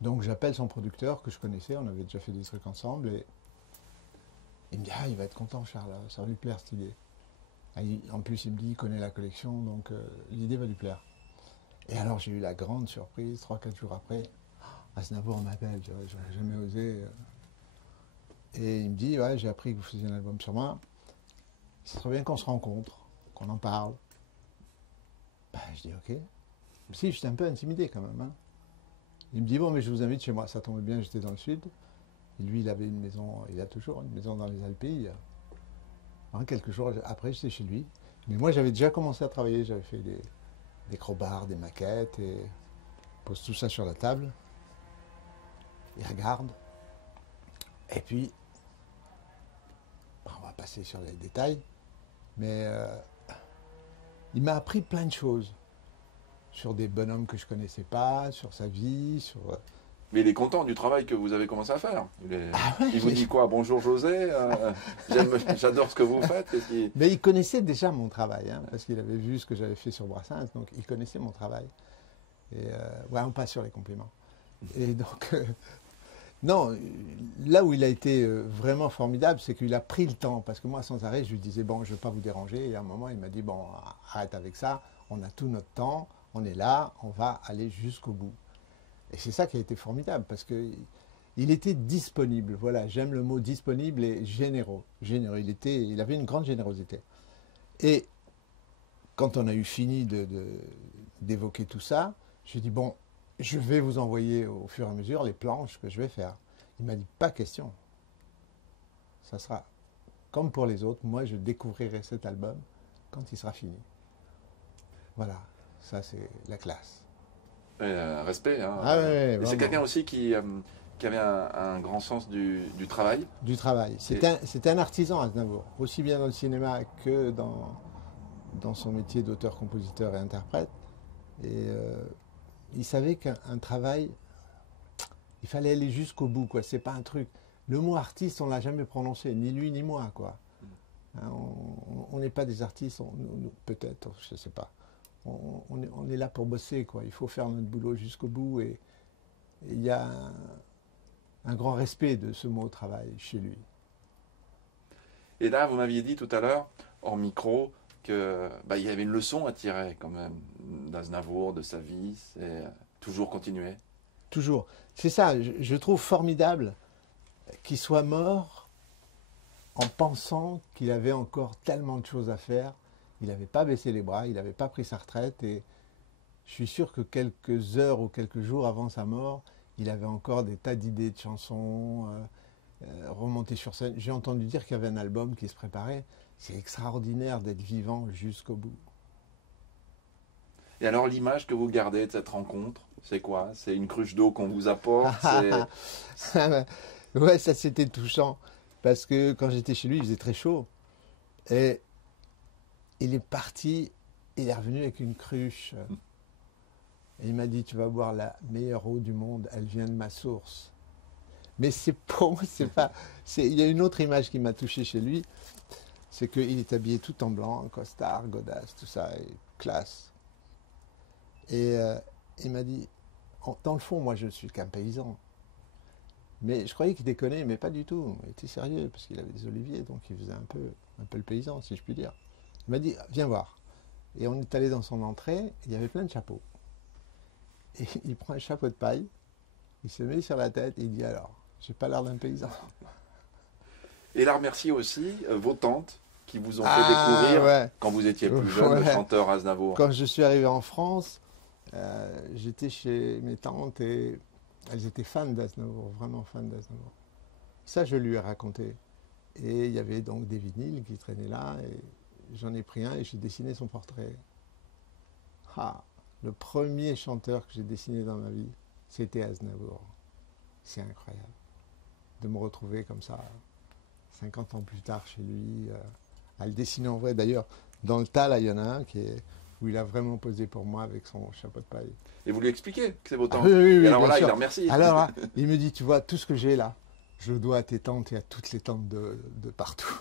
Donc j'appelle son producteur que je connaissais, on avait déjà fait des trucs ensemble, et il me dit ah il va être content Charles, ça va lui plaire cette idée. Ah, en plus il me dit il connaît la collection, donc l'idée va lui plaire. Et alors j'ai eu la grande surprise, 3 4 jours après, Aznavour m'appelle, j'aurais jamais osé. Et il me dit ouais j'ai appris que vous faisiez un album sur moi, ça serait bien qu'on se rencontre, qu'on en parle. Ben, je dis ok. Si j'étais un peu intimidé quand même. Hein. Il me dit bon mais je vous invite chez moi, ça tombait bien, j'étais dans le sud. Et lui, il avait une maison, il a toujours une maison dans les Alpilles. Alors, quelques jours après, j'étais chez lui. Mais moi, j'avais déjà commencé à travailler. J'avais fait des crobards, des maquettes. Et je pose tout ça sur la table. Il regarde. Et puis, on va passer sur les détails. Mais il m'a appris plein de choses. Sur des bonhommes que je ne connaissais pas, sur sa vie, sur... Mais il est content du travail que vous avez commencé à faire. Ah ouais, Il vous dit quoi? Bonjour José, j'adore ce que vous faites. Mais il connaissait déjà mon travail, hein, parce qu'il avait vu ce que j'avais fait sur Brassens, donc il connaissait mon travail. Et ouais, on passe sur les compliments. Et donc, non, là où il a été vraiment formidable, c'est qu'il a pris le temps, parce que moi, sans arrêt, je lui disais, bon, je ne vais pas vous déranger. Et à un moment, il m'a dit, bon, arrête avec ça, on a tout notre temps, on est là, on va aller jusqu'au bout. Et c'est ça qui a été formidable, parce qu'il était disponible. Voilà, j'aime le mot disponible et généreux. Généreux. Il avait une grande générosité. Et quand on a eu fini d'évoquer tout ça, je lui ai dit, bon, je vais vous envoyer au fur et à mesure les planches que je vais faire. Il m'a dit, pas question. Ça sera comme pour les autres. Moi, je découvrirai cet album quand il sera fini. Voilà, ça c'est la classe. Respect. Hein. Ah ouais, et c'est quelqu'un aussi qui avait un grand sens du travail. Du travail. C'était un artisan, Aznavour, aussi bien dans le cinéma que dans son métier d'auteur, compositeur et interprète. Et il savait qu'un travail, il fallait aller jusqu'au bout, quoi. C'est pas un truc. Le mot artiste, on l'a jamais prononcé, ni lui ni moi, quoi. Hein, on n'est pas des artistes, peut-être, je sais pas. On est là pour bosser, quoi. Il faut faire notre boulot jusqu'au bout, et il y a un grand respect de ce mot travail chez lui. Et là, vous m'aviez dit tout à l'heure, hors micro, qu'il y avait une leçon à tirer quand même d'Aznavour, de sa vie, c'est toujours continuer. Toujours. C'est ça, je trouve formidable qu'il soit mort en pensant qu'il avait encore tellement de choses à faire. Il n'avait pas baissé les bras, il n'avait pas pris sa retraite, et je suis sûr que quelques heures ou quelques jours avant sa mort, il avait encore des tas d'idées de chansons, remontées sur scène. J'ai entendu dire qu'il y avait un album qui se préparait. C'est extraordinaire d'être vivant jusqu'au bout. Et alors l'image que vous gardez de cette rencontre, c'est quoi? C'est une cruche d'eau qu'on vous apporte? Ouais, ça c'était touchant. Parce que quand j'étais chez lui, il faisait très chaud. Et il est parti, il est revenu avec une cruche. Et il m'a dit, tu vas boire la meilleure eau du monde, elle vient de ma source. Mais c'est pour c'est pas... Il y a une autre image qui m'a touché chez lui, c'est qu'il est habillé tout en blanc, costard, godasse, tout ça, et classe. Et il m'a dit, dans le fond, moi je ne suis qu'un paysan. Mais je croyais qu'il déconnait, mais pas du tout. Il était sérieux, parce qu'il avait des oliviers, donc il faisait un peu le paysan, si je puis dire. Il m'a dit, viens voir. Et on est allé dans son entrée, il y avait plein de chapeaux. Et il prend un chapeau de paille, il se met sur la tête, et il dit, alors, j'ai pas l'air d'un paysan. Et il a remercié aussi vos tantes qui vous ont fait découvrir, quand vous étiez plus jeune, le chanteur Aznavour. Quand je suis arrivé en France, j'étais chez mes tantes et elles étaient fans d'Aznavour, vraiment fans d'Aznavour. Ça, je lui ai raconté. Et il y avait donc des vinyles qui traînaient là, et j'en ai pris un et j'ai dessiné son portrait. Ah, le premier chanteur que j'ai dessiné dans ma vie, c'était Aznavour. C'est incroyable de me retrouver comme ça, 50 ans plus tard chez lui, à le dessiner en vrai. D'ailleurs, dans le tas, là, il y en a un où il a vraiment posé pour moi avec son chapeau de paille. Et vous lui expliquez que c'est vos tantes? Oui, et alors bien là, sûr. il a remercié. Alors là, il me dit, tu vois, tout ce que j'ai là, je le dois à tes tantes et à toutes les tantes de partout.